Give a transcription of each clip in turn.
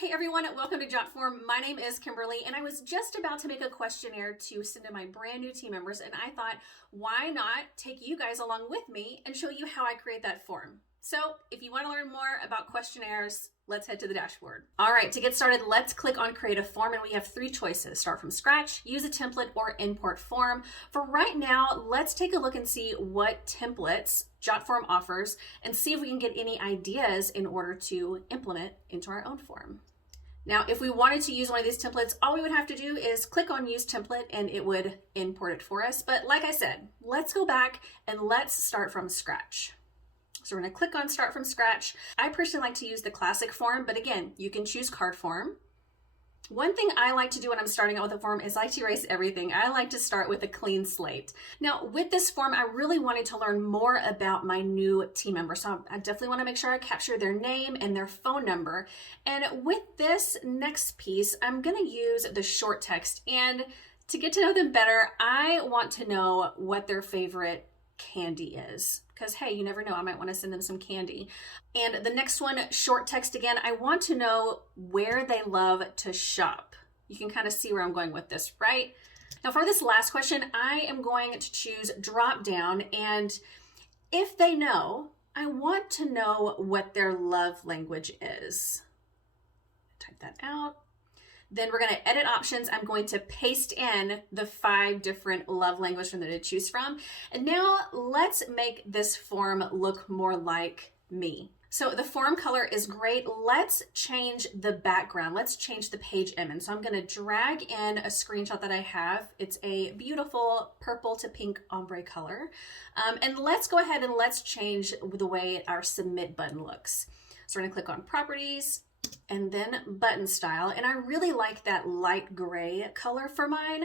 Hey everyone, welcome to Jotform. My name is Kimberly, and I was just about to make a questionnaire to send to my brand new team members, and I thought, why not take you guys along with me and show you how I create that form? So if you want to learn more about questionnaires, let's head to the dashboard. All right, to get started, let's click on create a form, and we have three choices: start from scratch, use a template, or import form. For right now, let's take a look and see what templates Jotform offers and see if we can get any ideas in order to implement into our own form. Now, if we wanted to use one of these templates, all we would have to do is click on use template and it would import it for us. But like I said, let's go back and let's start from scratch. So we're going to click on start from scratch. I personally like to use the classic form, but again, you can choose card form. One thing I like to do when I'm starting out with a form is I like to erase everything. I like to start with a clean slate. Now, with this form, I really wanted to learn more about my new team member. So I definitely want to make sure I capture their name and their phone number. And with this next piece, I'm going to use the short text. And to get to know them better, I want to know what their favorite candy is. Because hey, you never know, I might want to send them some candy. And the next one, short text again, I want to know where they love to shop. You can kind of see where I'm going with this, right? Now for this last question, I am going to choose drop down, and if they know, I want to know what their love language is. Type that out. Then we're going to edit options. I'm going to paste in the 5 different love languages for them to choose from. And now let's make this form look more like me. So the form color is great. Let's change the background. Let's change the page image. So I'm going to drag in a screenshot that I have. It's a beautiful purple to pink ombre color. And let's go ahead and let's change the way our submit button looks. So we're going to click on properties, and then button style. And I really like that light gray color for mine.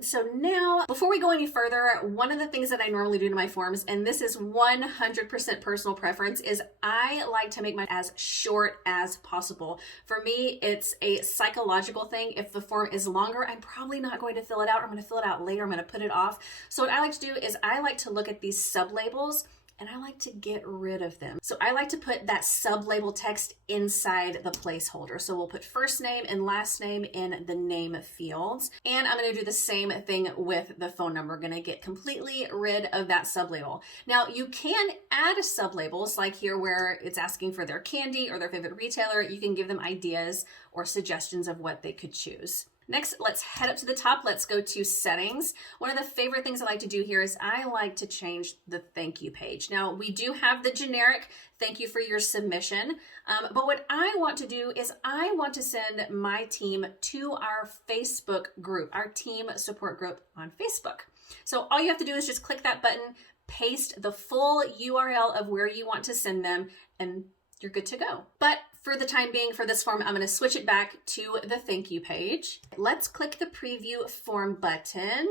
So now, before we go any further, one of the things that I normally do to my forms, and this is 100% personal preference, is I like to make mine as short as possible. For me, it's a psychological thing. If the form is longer, I'm probably not going to fill it out. Or I'm going to fill it out later. I'm going to put it off. So what I like to do is I like to look at these sub-labels, and I like to get rid of them. So I like to put that sub-label text inside the placeholder. So we'll put first name and last name in the name fields. And I'm gonna do the same thing with the phone number. Gonna get completely rid of that sub-label. Now you can add sub-labels, like here where it's asking for their candy or their favorite retailer. You can give them ideas or suggestions of what they could choose. Next, let's head up to the top. Let's go to settings. One of the favorite things I like to do here is I like to change the thank you page. Now, we do have the generic thank you for your submission, but what I want to do is I want to send my team to our Facebook group, our team support group on Facebook. So all you have to do is just click that button, paste the full URL of where you want to send them, and you're good to go. But for the time being, for this form, I'm going to switch it back to the thank you page. Let's click the preview form button.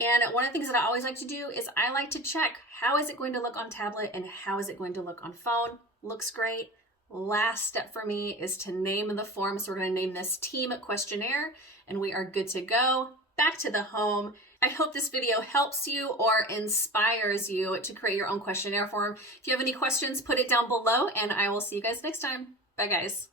And one of the things that I always like to do is I like to check how is it going to look on tablet and how is it going to look on phone. Looks great. Last step for me is to name the form. So we're going to name this team questionnaire, and we are good to go. Back to the home. I hope this video helps you or inspires you to create your own questionnaire form. If you have any questions, put it down below, and I will see you guys next time. Bye, guys.